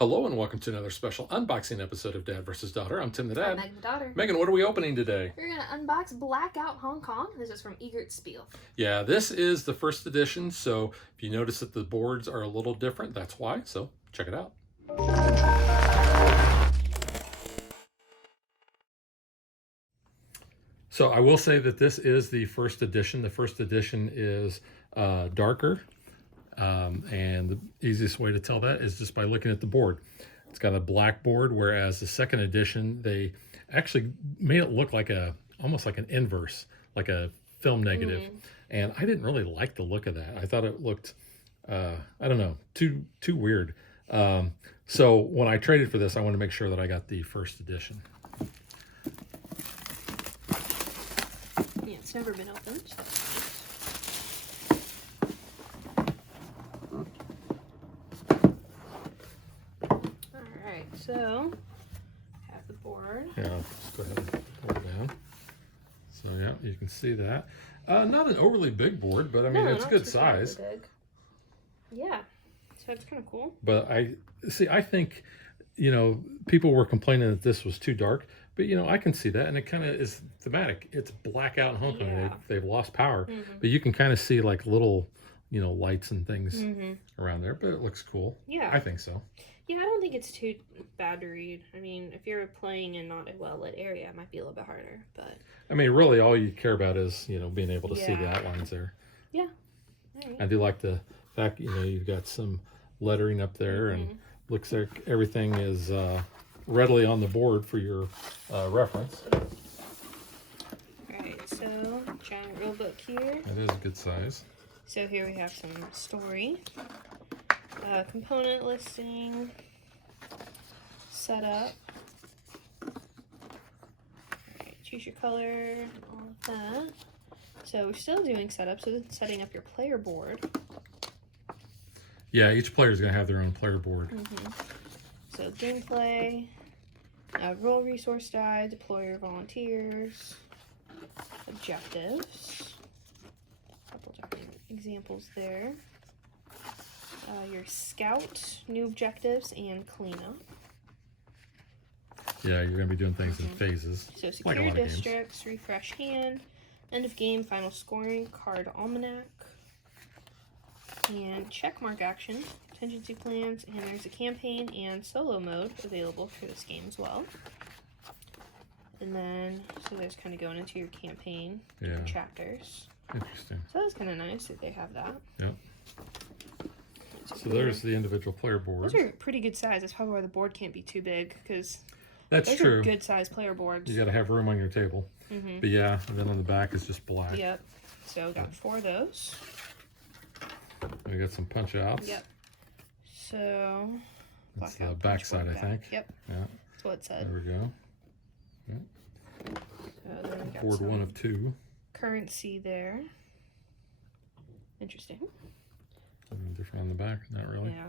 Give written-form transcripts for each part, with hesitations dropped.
Hello and welcome to another special unboxing episode of Dad vs. Daughter. I'm Tim the Dad. I'm Megan the daughter. Megan, what are we opening today? We're going to unbox Blackout Hong Kong. This is from Egert Spiel. Yeah, this is the first edition, so if you notice that the boards are a little different, that's why, so check it out. So I will say that this is the first edition. The first edition is darker. And the easiest way to tell that is just by looking at the board. It's got a black board, whereas the second edition, they actually made it look like almost like an inverse, like a film negative. And I didn't really like the look of that. I thought it looked, I don't know, too weird. So when I traded for this, I wanted to make sure that I got the first edition. Yeah, it's never been opened. So. So, have the board. Yeah, let's go ahead and pull it down. So yeah, you can see that. Not an overly big board, but I mean, it's good size. Big. Yeah, so it's kind of cool. But I think, people were complaining that this was too dark, but I can see that, and it kind of is thematic. It's blackout in Hong Kong. Yeah. They've lost power, but you can kind of see like little, lights and things around there, but it looks cool. Yeah. I think so. Yeah, I don't think it's too bad to read. I mean, if you're playing in not a well-lit area, it might be a little bit harder, but... I mean, really, all you care about is, being able to see the outlines there. Yeah. All right. I do like the fact, you've got some lettering up there, and looks like everything is readily on the board for your reference. All right, so giant rule book here. It is a good size. So here we have some story. Component listing, setup, alright, choose your color, and all of that. So we're still doing setup, so setting up your player board. Yeah, each player is going to have their own player board. So gameplay, roll resource die, deploy your volunteers, objectives, a couple different examples there. Your scout, new objectives, and cleanup. Yeah, you're going to be doing things in phases. So secure districts, refresh hand, end of game, final scoring, card almanac, and checkmark action, contingency plans, and there's a campaign and solo mode available for this game as well. And then, so there's kind of going into your campaign, different chapters. Interesting. So that's kind of nice that they have that. Yep. So there's the individual player boards. Those are pretty good size. That's probably why the board can't be too big, because that's those true. Are good size player boards. You got to have room on your table. But yeah, and then on the back is just black. Yep. So got 4 of those. We got some punch outs. Yep. So that's the back side, I think. Yep. Yeah. That's what it said. There we go. Yep. Then we got board 1 of 2. Currency there. Interesting. Something different on the back, not really. Yeah.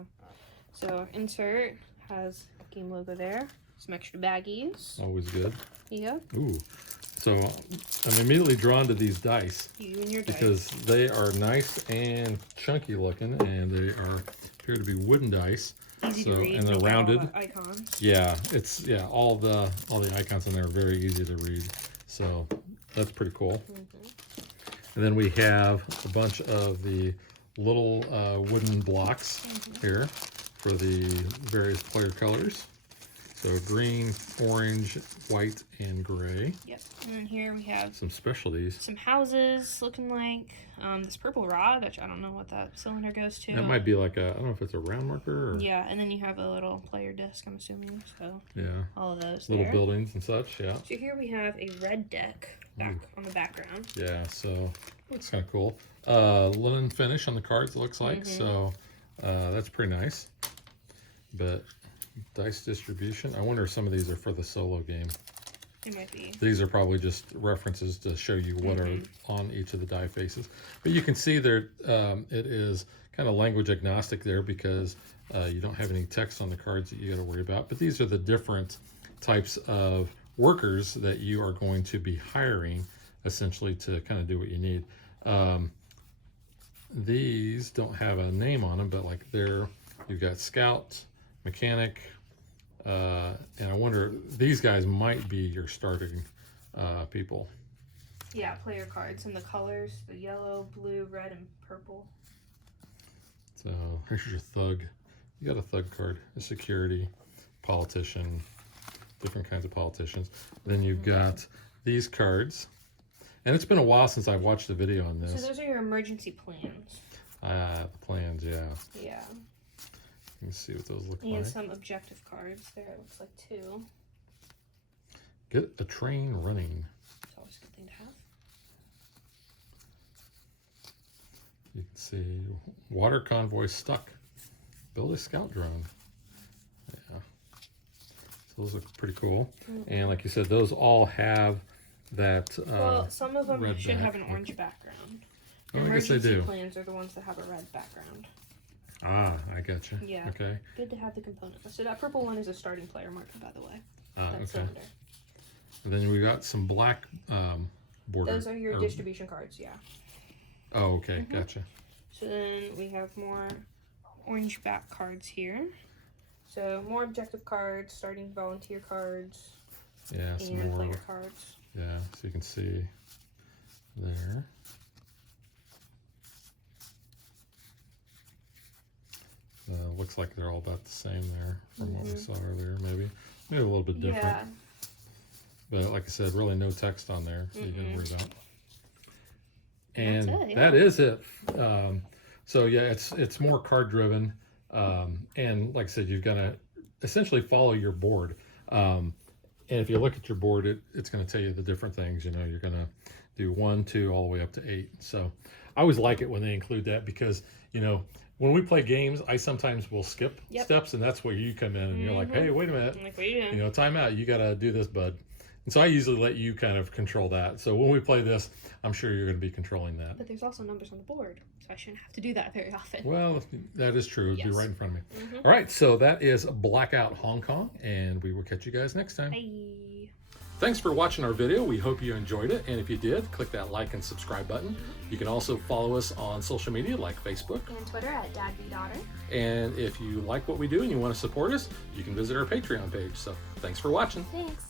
So insert has game logo there. Some extra baggies. Always good. Yep. Ooh. So I'm immediately drawn to these dice. You and your dice. Because they are nice and chunky looking, and they appear to be wooden dice. Easy to read. And they're rounded. Icons. Yeah, all the icons in there are very easy to read. So that's pretty cool. And then we have a bunch of the little wooden blocks here for the various player colors. So green, orange, white, and gray. Yep. And then here we have some specialties. Some houses looking like this purple rod, which I don't know what that cylinder goes to. That might be like I don't know if it's a round marker or... Yeah, and then you have a little player disc, I'm assuming. So yeah, all of those little there. Buildings and such. Yeah. So here we have a red deck back on the background. Yeah, so looks kind of cool. Linen finish on the cards, it looks like. So that's pretty nice. But dice distribution. I wonder if some of these are for the solo game. It might be. These are probably just references to show you what are on each of the die faces. But you can see there it is kind of language agnostic there because you don't have any text on the cards that you got to worry about. But these are the different types of workers that you are going to be hiring essentially to kind of do what you need. These don't have a name on them, but like there, you've got Scout, mechanic, and I wonder, these guys might be your starting people. Yeah, player cards and the colors, the yellow, blue, red, and purple. So here's your thug. You got a thug card, a security, politician, different kinds of politicians. Then you've got these cards. And it's been a while since I've watched a video on this. So those are your emergency plans. The plans, yeah. Yeah. You can see what those look And like. some objective cards. There it looks like 2. Get a train running. It's always a good thing to have. You can see water convoy stuck. Build a scout drone. Yeah. So those look pretty cool. And like you said, those all have that Well, some of them red should have an back. orange background. Oh, I guess they do. Plans are the ones that have a red background. Ah, I got you. Yeah. Okay. Good to have the component. So that purple one is a starting player marker, by the way. Ah, That okay. cylinder. And then we got some black border. Those are your distribution cards, yeah. Oh, okay. Gotcha. So then we have more orange back cards here. So more objective cards, starting volunteer cards, Yeah, some and more. player cards. Yeah, so you can see there. Looks like they're all about the same there from what we saw earlier, maybe a little bit different. Yeah. But like I said, really no text on there, so you can read out. That's And it, that is it. So yeah, it's more card driven, and like I said, you've got to essentially follow your board. And if you look at your board, it's going to tell you the different things. You know, you're going to do 1, 2, all the way up to 8. So I always like it when they include that because, you know, when we play games, I sometimes will skip steps, and that's where you come in and you're like, hey, wait a minute, I'm like, what are you doing? you know, time out. You got to do this, bud. And so I usually let you kind of control that. So when we play this, I'm sure you're going to be controlling that. But there's also numbers on the board, so I shouldn't have to do that very often. Well, that is true. It'd be Yes. right in front of me. All right, so that is Blackout Hong Kong, and we will catch you guys next time. Bye. Thanks for watching our video. We hope you enjoyed it. And if you did, click that like and subscribe button. You can also follow us on social media like Facebook. And Twitter at DadBeDaughter. And if you like what we do and you want to support us, you can visit our Patreon page. So thanks for watching. Thanks.